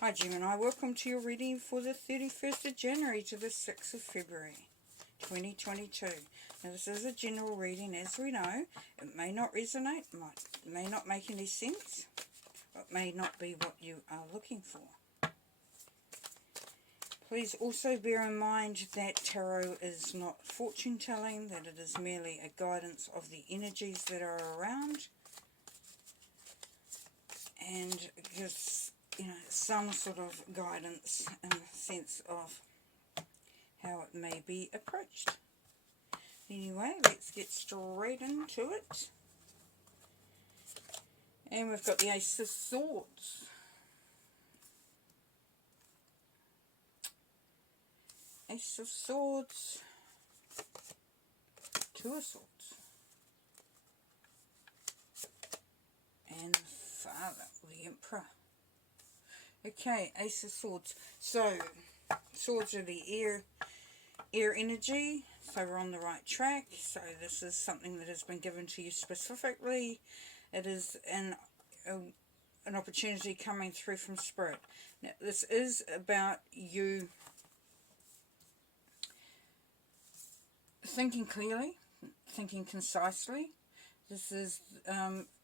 Hi Gemini, welcome to your reading for the 31st of January to the 6th of February 2022. Now this is a general reading, as we know. It may not resonate, may not make any sense, but may not be what you are looking for. Please also bear in mind that tarot is not fortune telling, that it is merely a guidance of the energies that are around, and gives some sort of guidance in the sense of how it may be approached. Anyway, let's get straight into it. And we've got the Ace of Swords. Ace of Swords. Two of Swords. And Father, the Emperor. Okay, Ace of Swords. So, swords are the air energy, so we're on the right track. So this is something that has been given to you specifically. It is an opportunity coming through from Spirit. Now, this is about you thinking clearly, thinking concisely. This is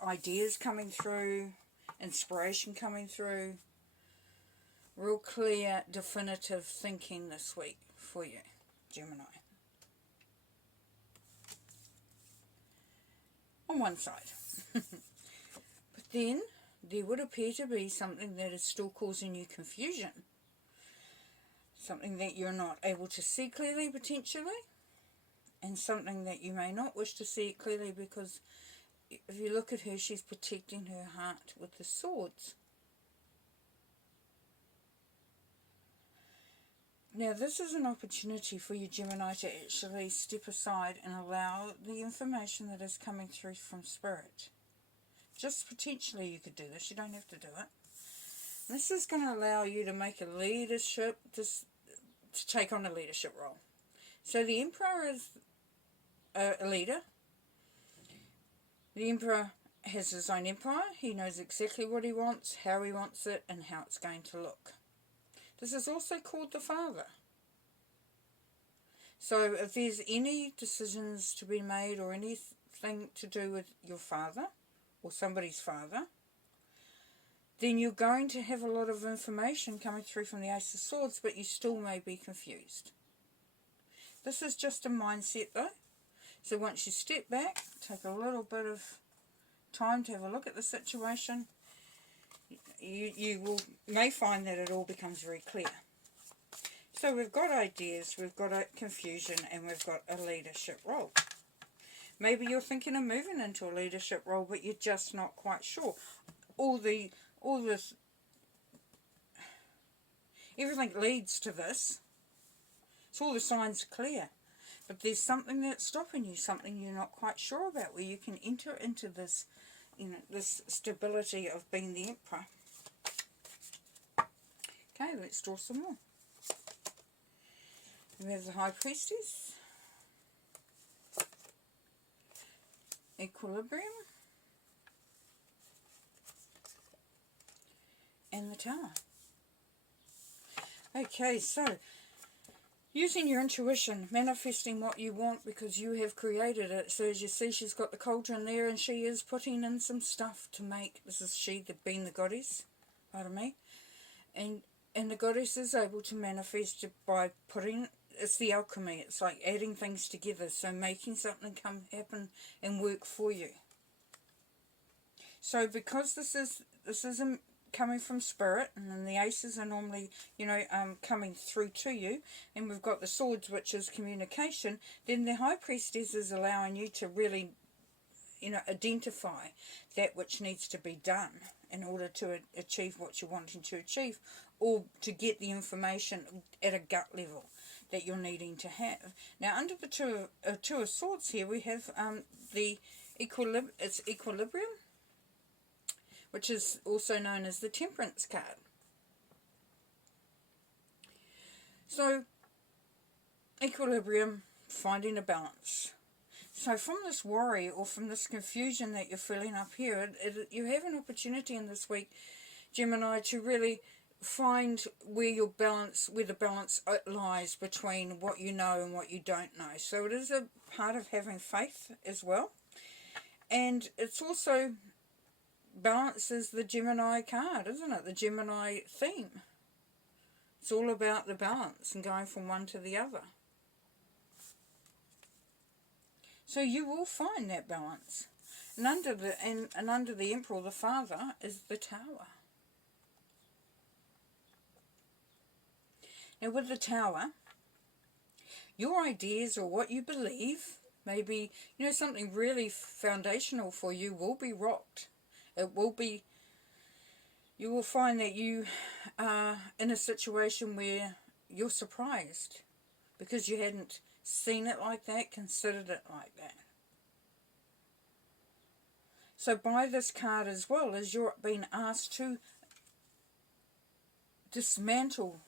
ideas coming through, inspiration coming through. Real clear, definitive thinking this week for you, Gemini. On one side. But then, there would appear to be something that is still causing you confusion. Something that you're not able to see clearly, potentially. And something that you may not wish to see clearly, because if you look at her, she's protecting her heart with the swords. Now this is an opportunity for you, Gemini, to actually step aside and allow the information that is coming through from Spirit. Just potentially you could do this, you don't have to do it. This is going to allow you to make a leadership, to take on a leadership role. So the Emperor is a leader. The Emperor has his own empire. He knows exactly what he wants, how he wants it, and how it's going to look. This is also called the Father. So if there's any decisions to be made or anything to do with your father or somebody's father, then you're going to have a lot of information coming through from the Ace of Swords, but you still may be confused. This is just a mindset though. So once you step back, take a little bit of time to have a look at the situation, you may find that it all becomes very clear. So we've got ideas, we've got a confusion, and we've got a leadership role. Maybe you're thinking of moving into a leadership role, but you're just not quite sure. Everything leads to this. So all the signs are clear. But there's something that's stopping you, something you're not quite sure about, where you can enter into this, this stability of being the Emperor. Okay, let's draw some more. We have the High Priestess, Equilibrium, and the Tower. Okay, so using your intuition, manifesting what you want because you have created it. So as you see, she's got the cauldron there, and she is putting in some stuff to make, this is she, being the goddess, pardon me, and the goddess is able to manifest it by putting, it's the alchemy, it's like adding things together, so making something happen and work for you. So because this is coming from Spirit, and then the aces are normally, coming through to you, and we've got the swords, which is communication, then the High Priestess is allowing you to really, identify that which needs to be done in order to achieve what you're wanting to achieve, or to get the information at a gut level that you're needing to have. Now, under the two of Swords here, we have the Equilibrium, which is also known as the Temperance card. So, equilibrium, finding a balance. So from this worry or from this confusion that you're feeling up here, you have an opportunity in this week, Gemini, to really find where your balance, where the balance lies between what you know and what you don't know. So it is a part of having faith as well. And it's also, balance is the Gemini card, isn't it? The Gemini theme. It's all about the balance and going from one to the other. So you will find that balance. And under the Emperor, the Father, is the Tower. Now with the Tower, your ideas or what you believe, maybe, you know, something really foundational for you will be rocked. It will be, you will find that you are in a situation where you're surprised because you hadn't seen it like that, considered it like that. So by this card as well, as you're being asked to dismantle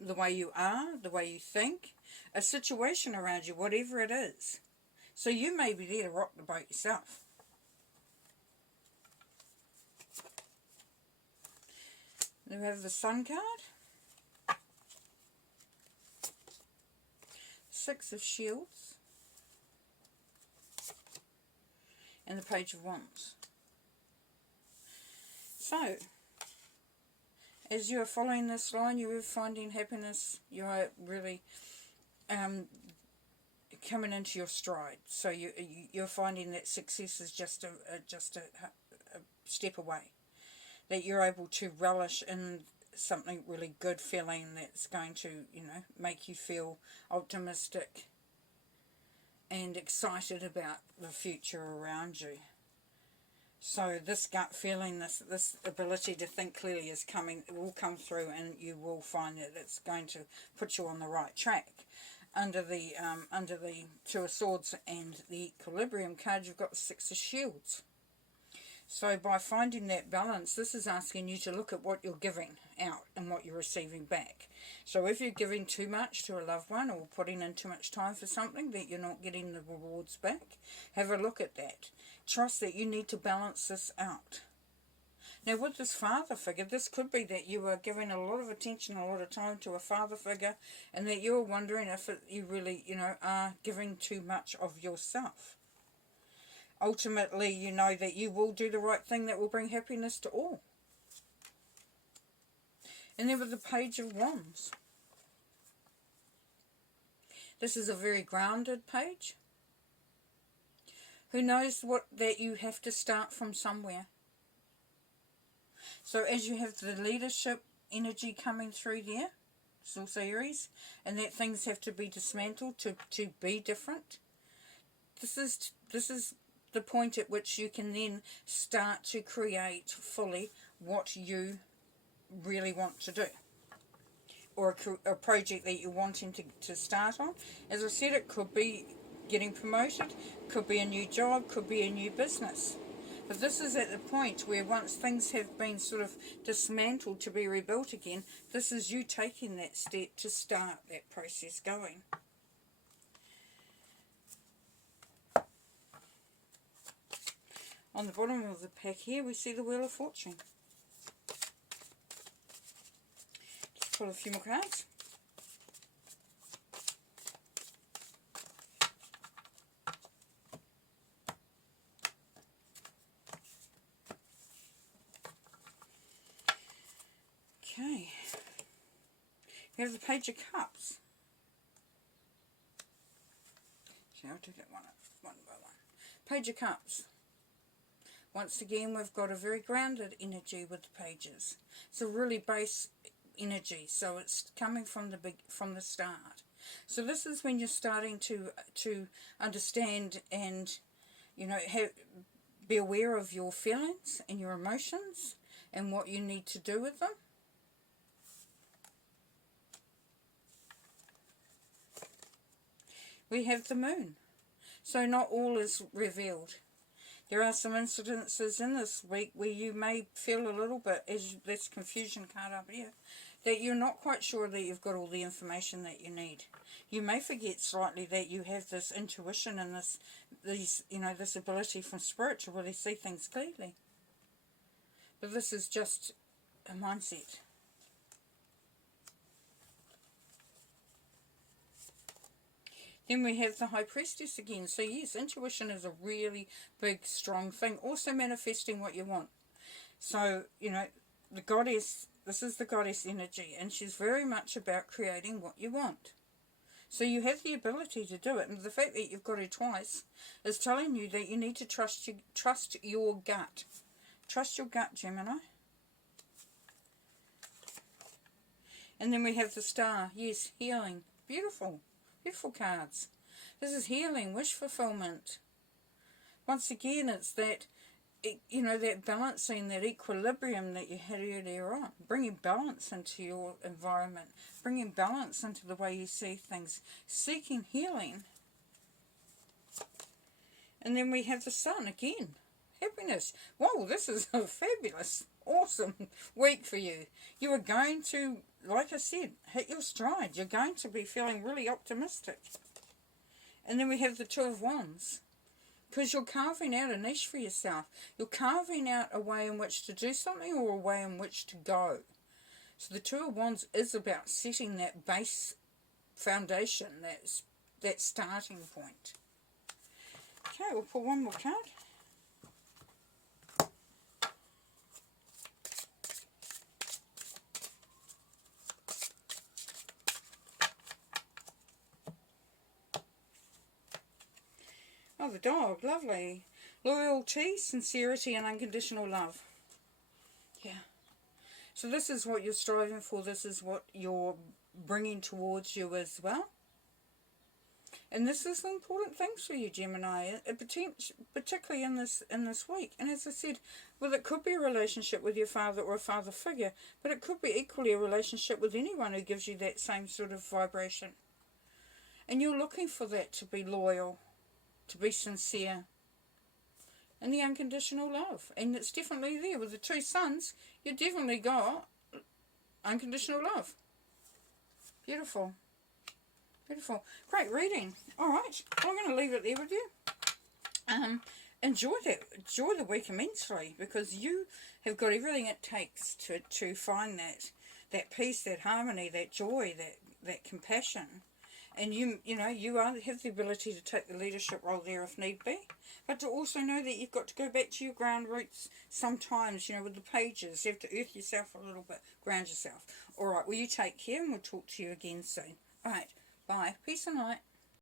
the way you are, the way you think, a situation around you, whatever it is. So you may be there to rock the boat yourself. Then we have the Sun card, Six of Shields, and the Page of Wands. So, as you are following this line, you are finding happiness. You are really coming into your stride. So you're finding that success is just a step away. That you're able to relish in something really good, feeling that's going to, you know, make you feel optimistic and excited about the future around you. So this gut feeling, this ability to think clearly is coming, it will come through, and you will find that it's going to put you on the right track. Under the Two of Swords and the Equilibrium card, you've got the Six of Shields. So by finding that balance, this is asking you to look at what you're giving out and what you're receiving back. So if you're giving too much to a loved one or putting in too much time for something that you're not getting the rewards back, have a look at that. Trust that you need to balance this out. Now with this father figure, this could be that you are giving a lot of attention, a lot of time to a father figure, and that you're wondering if you really, you know, are giving too much of yourself. Ultimately, you know that you will do the right thing that will bring happiness to all. And then with the Page of Wands. This is a very grounded page. Who knows that you have to start from somewhere. So as you have the leadership energy coming through there, it's also Aries, and that things have to be dismantled to be different. This is the point at which you can then start to create fully what you really want to do, or a project that you're wanting to start on. As I said, it could be getting promoted, could be a new job, could be a new business. But this is at the point where once things have been sort of dismantled to be rebuilt again, this is you taking that step to start that process going. On the bottom of the pack here, we see the Wheel of Fortune. Just pull a few more cards. Okay. Here's the Page of Cups. So I'll take it one by one. Page of Cups. Once again, we've got a very grounded energy with the pages. It's a really base energy, so it's coming from the start. So this is when you're starting to understand and, you know, be aware of your feelings and your emotions and what you need to do with them. We have the Moon. So not all is revealed. There are some incidences in this week where you may feel a little bit, as this confusion card up here, that you're not quite sure that you've got all the information that you need. You may forget slightly that you have this intuition and this ability from Spirit to really see things clearly. But this is just a mindset. Then we have the High Priestess again. So yes, intuition is a really big, strong thing. Also manifesting what you want. So, you know, the goddess, this is the goddess energy, and she's very much about creating what you want. So you have the ability to do it, and the fact that you've got it twice is telling you that you need to trust your gut. Trust your gut, Gemini. And then we have the Star. Yes, healing. Beautiful. Beautiful cards. This is healing, wish fulfillment. Once again, it's that, you know, that balancing, that equilibrium that you had earlier on. Bringing balance into your environment. Bringing balance into the way you see things. Seeking healing. And then we have the Sun again. Happiness. Whoa, this is a fabulous, awesome week for you. You are going to, like I said, hit your stride. You're going to be feeling really optimistic. And then we have the Two of Wands. Because you're carving out a niche for yourself. You're carving out a way in which to do something or a way in which to go. So the Two of Wands is about setting that base foundation, that starting point. Okay, we'll pull one more card. Oh, the dog, lovely. Loyalty, sincerity, and unconditional love. Yeah. So this is what you're striving for. This is what you're bringing towards you as well. And this is important things for you, Gemini, particularly in this week. And as I said, well, it could be a relationship with your father or a father figure, but it could be equally a relationship with anyone who gives you that same sort of vibration. And you're looking for that to be loyal, to be sincere, and the unconditional love. And it's definitely there. With the two suns, you definitely got unconditional love. Beautiful. Beautiful. Great reading. Alright, I'm going to leave it there with you. Enjoy the week immensely, because you have got everything it takes to find that peace, that harmony, that joy, that compassion. And you have the ability to take the leadership role there if need be. But to also know that you've got to go back to your ground roots sometimes, you know, with the pages. You have to earth yourself a little bit, ground yourself. Alright, well, you take care, and we'll talk to you again soon. Alright, bye. Peace and light.